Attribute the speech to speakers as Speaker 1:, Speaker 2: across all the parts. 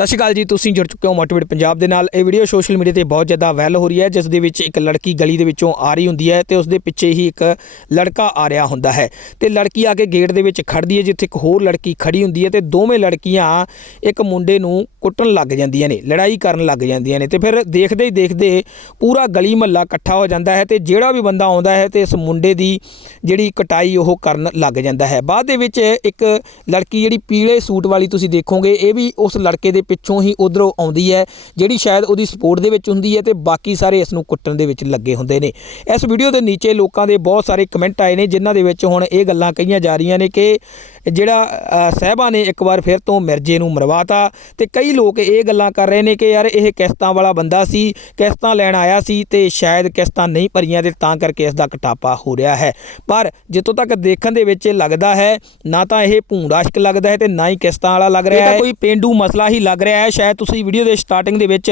Speaker 1: ਸਤਿ ਸ਼੍ਰੀ ਅਕਾਲ ਜੀ, ਤੁਸੀਂ ਜੁੜ ਚੁੱਕੇ ਹੋ ਮੋਟੀਵੇਟ ਪੰਜਾਬ ਦੇ ਨਾਲ। ਇਹ ਵੀਡੀਓ ਸੋਸ਼ਲ ਮੀਡੀਆ ਤੇ ਬਹੁਤ ਜ਼ਿਆਦਾ ਵਾਇਰਲ ਹੋ ਰਹੀ ਹੈ ਜਿਸ ਦੇ ਵਿੱਚ ਇੱਕ ਲੜਕੀ ਗਲੀ ਦੇ ਵਿੱਚੋਂ ਆ ਰਹੀ ਹੁੰਦੀ ਹੈ ਤੇ ਉਸ ਦੇ ਪਿੱਛੇ ਹੀ ਇੱਕ ਲੜਕਾ ਆ ਰਿਹਾ ਹੁੰਦਾ ਹੈ। ਤੇ ਲੜਕੀ ਆ ਕੇ ਗੇਟ ਦੇ ਵਿੱਚ ਖੜਦੀ ਹੈ, ਜਿੱਥੇ ਇੱਕ ਹੋਰ ਲੜਕੀ ਖੜੀ ਹੁੰਦੀ ਹੈ ਤੇ ਦੋਵੇਂ ਲੜਕੀਆਂ ਇੱਕ ਮੁੰਡੇ ਨੂੰ ਕੁੱਟਣ ਲੱਗ ਜਾਂਦੀਆਂ ਨੇ, ਲੜਾਈ ਕਰਨ ਲੱਗ ਜਾਂਦੀਆਂ ਨੇ। ਤੇ ਫਿਰ ਦੇਖਦੇ ਹੀ ਦੇਖਦੇ ਪੂਰਾ ਗਲੀ ਮਹੱਲਾ ਇਕੱਠਾ ਹੋ ਜਾਂਦਾ ਹੈ ਤੇ ਜਿਹੜਾ ਵੀ ਬੰਦਾ ਆਉਂਦਾ ਹੈ ਤੇ ਇਸ ਮੁੰਡੇ ਦੀ ਜਿਹੜੀ ਕਟਾਈ ਉਹ ਕਰਨ ਲੱਗ ਜਾਂਦਾ ਹੈ। ਬਾਅਦ ਦੇ ਵਿੱਚ ਇੱਕ ਲੜਕੀ ਜਿਹੜੀ ਪੀਲੇ ਸੂਟ ਵਾਲੀ ਤੁਸੀਂ ਦੇਖੋਗੇ, ਇਹ ਵੀ ਉਸ ਲੜਕੇ ਦੇ ਪਿੱਛੋਂ ਹੀ ਉਧਰੋਂ ਆਉਂਦੀ ਹੈ ਜਿਹੜੀ ਸ਼ਾਇਦ ਉਹਦੀ ਸਪੋਰਟ ਦੇ ਵਿੱਚ ਹੁੰਦੀ ਹੈ ਤੇ ਬਾਕੀ ਸਾਰੇ ਇਸ ਨੂੰ ਕੁੱਟਣ ਦੇ ਵਿੱਚ ਲੱਗੇ ਹੁੰਦੇ ਨੇ। ਇਸ ਵੀਡੀਓ ਦੇ ਨੀਚੇ ਲੋਕਾਂ ਦੇ ਬਹੁਤ ਸਾਰੇ ਕਮੈਂਟ ਆਏ ਨੇ ਜਿਨ੍ਹਾਂ ਦੇ ਵਿੱਚ ਹੁਣ ਇਹ ਗੱਲਾਂ ਕਹੀਆਂ ਜਾ ਰਹੀਆਂ ਨੇ ਕਿ ਜਿਹੜਾ ਸਾਹਿਬਾ ਨੇ ਇੱਕ ਵਾਰ ਫਿਰ ਤੋਂ ਮਿਰਜੇ ਨੂੰ ਮਰਵਾਤਾ ਤੇ ਕਈ ਲੋਕ ਇਹ ਗੱਲਾਂ ਕਰ ਰਹੇ ਨੇ ਕਿ ਯਾਰ ਇਹ ਕਿਸ਼ਤਾਂ ਵਾਲਾ ਬੰਦਾ ਸੀ ਕਿਸ਼ਤਾਂ ਲੈਣ ਆਇਆ ਸੀ ਤੇ ਸ਼ਾਇਦ ਕਿਸ਼ਤਾਂ ਨਹੀਂ ਭਰੀਆਂ ਤੇ ਤਾਂ ਕਰਕੇ ਇਸ ਦਾ ਕਟਾਪਾ ਹੋ ਰਿਹਾ ਹੈ। ਪਰ ਜਿੱਥੋਂ ਤੱਕ ਦੇਖਣ ਦੇ ਵਿੱਚ ਲੱਗਦਾ ਹੈ ਨਾ ਤਾਂ ਇਹ ਭੂੰਡ ਆਸ਼ਕ ਲੱਗਦਾ ਹੈ ਤੇ ਨਾ ਹੀ ਕਿਸ਼ਤਾਂ ਵਾਲਾ ਲੱਗ ਰਿਹਾ ਹੈ। ਕੋਈ ਪੇਂਡੂ ਮਸਲਾ ਹੀ ਲੱਗ ਰਿਹਾ ਹੈ। ਸ਼ਾਇਦ ਤੁਸੀਂ ਵੀਡੀਓ ਦੇ ਸਟਾਰਟਿੰਗ ਦੇ ਵਿੱਚ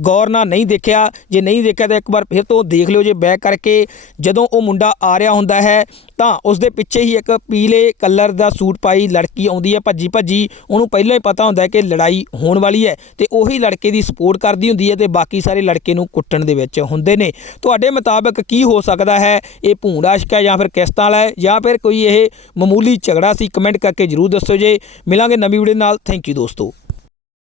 Speaker 1: ਗੌਰ ਨਾਲ ਨਹੀਂ ਦੇਖਿਆ। ਜੇ ਨਹੀਂ ਦੇਖਿਆ ਤਾਂ ਇੱਕ ਵਾਰ ਫਿਰ ਤੋਂ ਦੇਖ ਲਿਓ ਜੇ ਬੈਕ ਕਰਕੇ ਜਦੋਂ ਉਹ ਮੁੰਡਾ ਆ ਰਿਹਾ ਹੁੰਦਾ ਹੈ, ਤਾਂ ਉਸ ਦੇ ਪਿੱਛੇ ਹੀ ਇੱਕ ਪੀਲੇ ਕਲਰ ਦਾ ਸੂਟ ਪਾਈ ਲੜਕੀ ਆਉਂਦੀ ਹੈ। ਭੱਜੀ ਭੱਜੀ ਉਹਨੂੰ ਪਹਿਲਾਂ ਹੀ ਪਤਾ ਹੁੰਦਾ ਹੈ ਕਿ ਲੜਾਈ ਹੋਣ ਵਾਲੀ ਹੈ ਤੇ ਉਹੀ ਲੜਕੇ ਦੀ ਸਪੋਰਟ ਕਰਦੀ ਹੁੰਦੀ ਹੈ ਤੇ ਬਾਕੀ ਸਾਰੇ ਲੜਕੇ ਨੂੰ ਕੁੱਟਣ ਦੇ ਵਿੱਚ ਹੁੰਦੇ ਨੇ। ਤੁਹਾਡੇ ਮੁਤਾਬਕ ਕੀ ਹੋ ਸਕਦਾ ਹੈ? ਇਹ ਭੂੰਡ ਆਸ਼ਕ ਹੈ ਜਾਂ ਫਿਰ ਕਿਸ਼ਤਾਂ ਵਾਲਾ ਹੈ ਜਾਂ ਫਿਰ ਕੋਈ ਇਹ ਮਾਮੂਲੀ ਝਗੜਾ ਸੀ? ਕਮੈਂਟ ਕਰਕੇ ਜਰੂਰ ਦੱਸੋ ਜੇ। ਮਿਲਾਂਗੇ ਨਵੀਂ ਵੀਡੀਓ ਨਾਲ। ਥੈਂਕ ਯੂ ਦੋਸਤੋ।